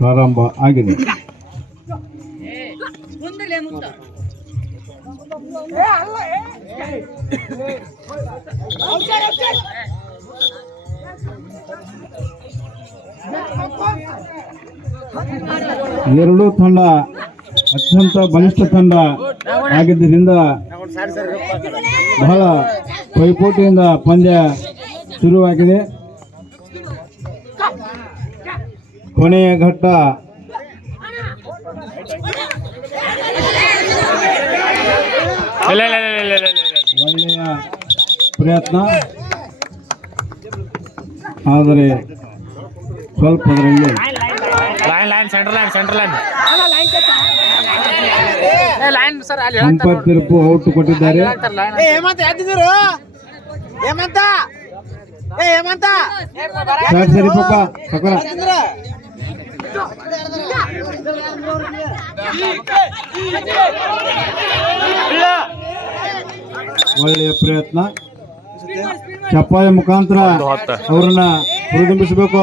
ಪ್ರಾರಂಭ ಆಗಿದೆ. ಎರಡೂ ತಂಡ ಅತ್ಯಂತ ಬಲಿಷ್ಠ ತಂಡ ಆಗಿದ್ದರಿಂದ ಬಹಳ ಪೈಪೋಟಿಯಿಂದ ಪಂದ್ಯ ಶುರುವಾಗಿದೆ. ಕೊನೆಯ ಘಟ್ಟ ಒಳ್ಳೆಯ ಪ್ರಯತ್ನ, ಆದರೆ ಸ್ವಲ್ಪ ಅದರಲ್ಲಿ ಅಂಪೈರ್ ತೀರ್ಪು ಔಟ್ ಕೊಟ್ಟಿದ್ದಾರೆ. ಸರಿ ಪಾಪ ಸಕಲ ಒಳ್ಳೆಯ ಪ್ರಯತ್ನ, ಚಪ್ಪಾಳೆ ಮುಖಾಂತರ ಅವರನ್ನ ಹುರಿದುಂಬಿಸಬೇಕು.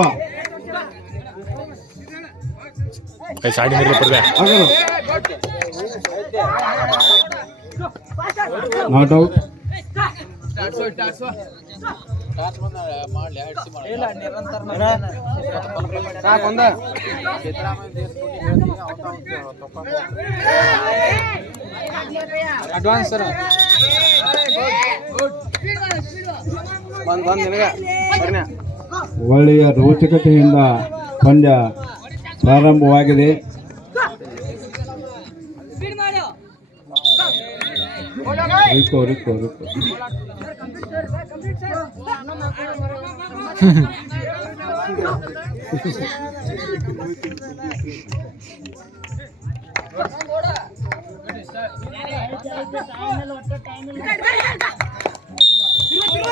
Not out. ಅಡ್ವಾನ್ಸ್ ಸರ್ ಒಳ್ಳೆಯ ರೋಚಕತೆಯಿಂದ ಪಂದ್ಯ ಪ್ರಾರಂಭವಾಗಿದೆ. ರಿಕೋ ರಿಕೋ ರಿಕೋ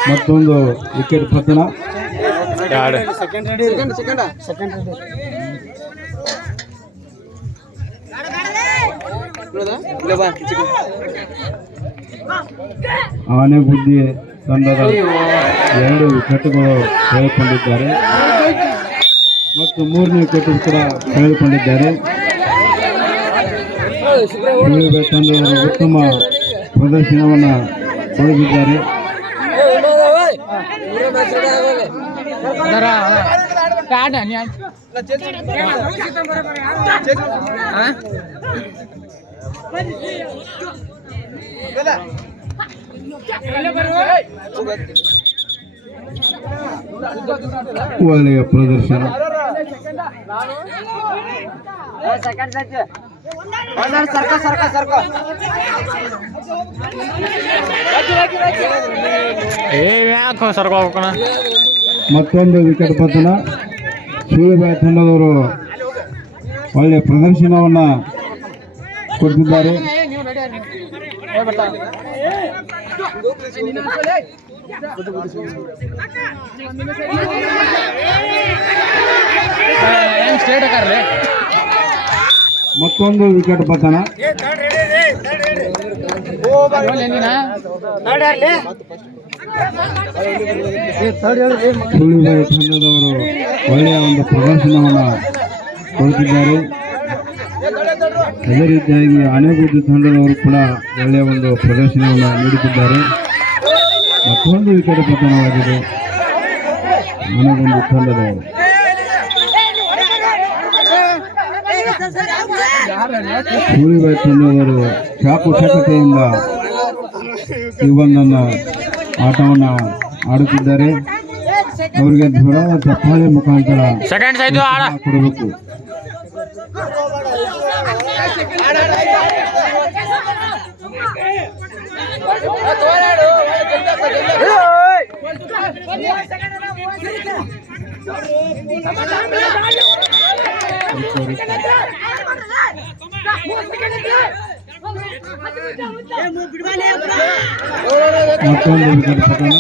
ಮತ್ತೊಂದು ವಿಕೆಟ್ ಪತನ. ಆನೆಗುದ್ದಿ ತಂಡದ 2 ವಿಕೆಟ್ಗಳು ಕಳೆದುಕೊಂಡಿದ್ದಾರೆ ಮತ್ತು 3ನೇ ವಿಕೆಟ್ ಕೂಡ ಕಳೆದುಕೊಂಡಿದ್ದಾರೆ. ತಂಡದ ಉತ್ತಮ ಪ್ರದರ್ಶನವನ್ನು ತೋರಿಸಿದ್ದಾರೆ. ಒಳ್ಳೆಯ ಪ್ರದರ್ಶನ. ಮತ್ತೊಂದು ವಿಕೆಟ್ ಪತನ. ಸೂಳಿಬಾಯಿ ತಂಡದವರು ಒಳ್ಳೆಯ ಪ್ರದರ್ಶನವನ್ನ ಕೊಟ್ಟಿದ್ದಾರೆ. ಮತ್ತೊಂದು ವಿಕೆಟ್ ಪತನ. ಸೂಳಿಬಾಯಿ ತಂಡದವರು ಒಳ್ಳೆಯ ಒಂದು ಪ್ರದರ್ಶನವನ್ನು ಕೊಡುತ್ತಿದ್ದಾರೆ. ಅದೇ ರೀತಿಯಾಗಿ ಆನೆಗುದ್ದಿ ತಂಡದವರು ಕೂಡ ಒಳ್ಳೆಯ ಒಂದು ಪ್ರದರ್ಶನವನ್ನು ನೀಡುತ್ತಿದ್ದಾರೆ. ಮತ್ತೊಂದು ವಿಕೆಟ್ ಪತನವಾಗಿದೆ ಆನೆಗುದ್ದಿ ತಂಡದವರು. ಸೂಳಿಬಾಯಿ ತಂಡದವರು ಚಾಕುಚಕತೆಯಿಂದ ಈ ಒಂದನ್ನು ಆಟವನ್ನು ಆಡುತ್ತಿದ್ದಾರೆ. ಅವರಿಗೆ ದೃಢ ಚಪ್ಪಾಳೆ ಮುಖಾಂತರ ಕೊಡಬೇಕು. ಮತ್ತೊಂದು ವಿಕೆಟ್ ಪತನ.